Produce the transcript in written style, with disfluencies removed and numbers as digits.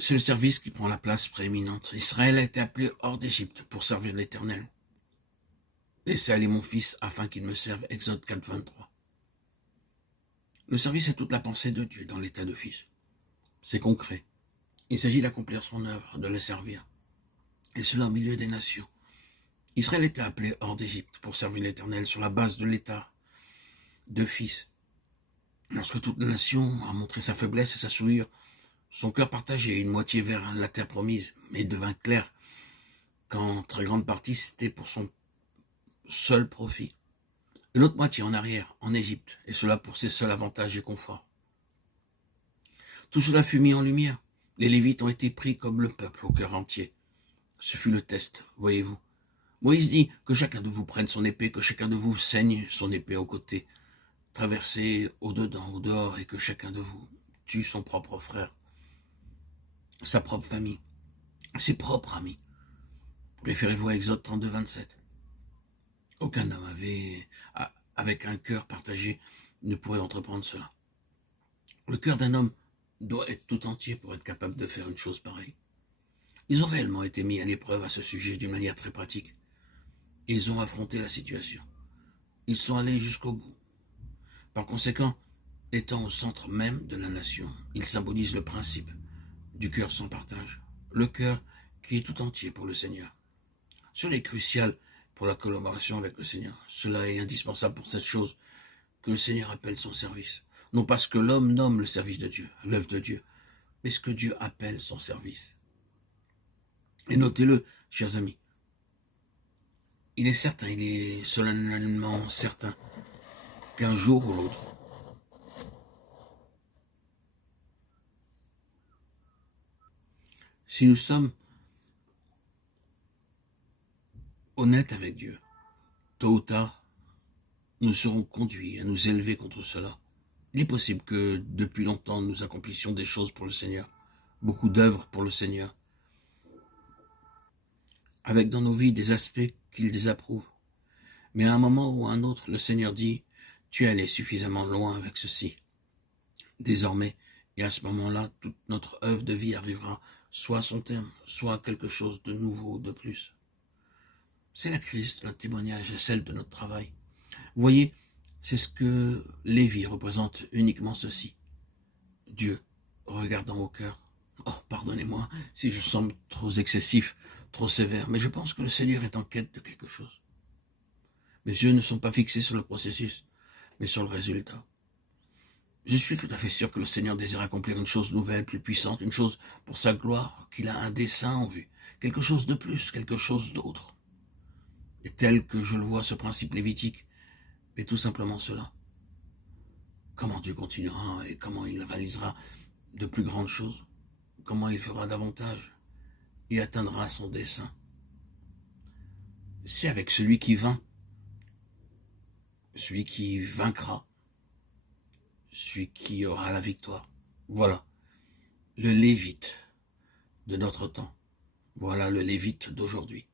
C'est le service qui prend la place prééminente. Israël a été appelé hors d'Égypte pour servir l'Éternel. Laissez aller mon fils afin qu'il me serve. Exode 4, 23. Le service est toute la pensée de Dieu dans l'état de fils. C'est concret. Il s'agit d'accomplir son œuvre, de le servir. Et cela au milieu des nations. Israël était appelé hors d'Égypte pour servir l'Éternel sur la base de l'état de fils. Lorsque toute la nation a montré sa faiblesse et sa souillure, son cœur partagé, une moitié vers la terre promise, mais il devint clair qu'en très grande partie c'était pour son seul profit. Et l'autre moitié en arrière, en Égypte, et cela pour ses seuls avantages et conforts. Tout cela fut mis en lumière. Les Lévites ont été pris comme le peuple au cœur entier. Ce fut le test, voyez-vous. Moïse dit que chacun de vous prenne son épée, que chacun de vous saigne son épée au côté, traversée au-dedans, au-dehors, et que chacun de vous tue son propre frère, sa propre famille, ses propres amis. Référez-vous à Exode 32, 27. Aucun homme avec un cœur partagé ne pourrait entreprendre cela. Le cœur d'un homme doit être tout entier pour être capable de faire une chose pareille. Ils ont réellement été mis à l'épreuve à ce sujet d'une manière très pratique. Ils ont affronté la situation. Ils sont allés jusqu'au bout. Par conséquent, étant au centre même de la nation, ils symbolisent le principe du cœur sans partage. Le cœur qui est tout entier pour le Seigneur. Cela est crucial pour la collaboration avec le Seigneur. Cela est indispensable pour cette chose que le Seigneur appelle son service. Non pas ce que l'homme nomme le service de Dieu, l'œuvre de Dieu, mais ce que Dieu appelle son service. Et notez-le, chers amis, il est solennellement certain qu'un jour ou l'autre, si nous sommes honnêtes avec Dieu, tôt ou tard, nous serons conduits à nous élever contre cela. Il est possible que depuis longtemps nous accomplissions des choses pour le Seigneur, beaucoup d'œuvres pour le Seigneur, avec dans nos vies des aspects qu'il désapprouve. Mais à un moment ou à un autre, le Seigneur dit, tu es allé suffisamment loin avec ceci. Désormais, et à ce moment-là, toute notre œuvre de vie arrivera soit à son terme, soit à quelque chose de nouveau, de plus. C'est la crise de notre témoignage et celle de notre travail. Vous voyez, c'est ce que Lévi représente uniquement ceci. Dieu, regardant au cœur. Oh, pardonnez-moi si je semble trop excessif, trop sévère, mais je pense que le Seigneur est en quête de quelque chose. Mes yeux ne sont pas fixés sur le processus, mais sur le résultat. Je suis tout à fait sûr que le Seigneur désire accomplir une chose nouvelle, plus puissante, une chose pour sa gloire, qu'il a un dessein en vue, quelque chose de plus, quelque chose d'autre. Et tel que je le vois, ce principe lévitique, est tout simplement cela. Comment Dieu continuera et comment il réalisera de plus grandes choses, comment il fera davantage et atteindra son dessein. C'est avec celui qui vaincra, celui qui aura la victoire. Voilà, le Lévite de notre temps. Voilà le Lévite d'aujourd'hui.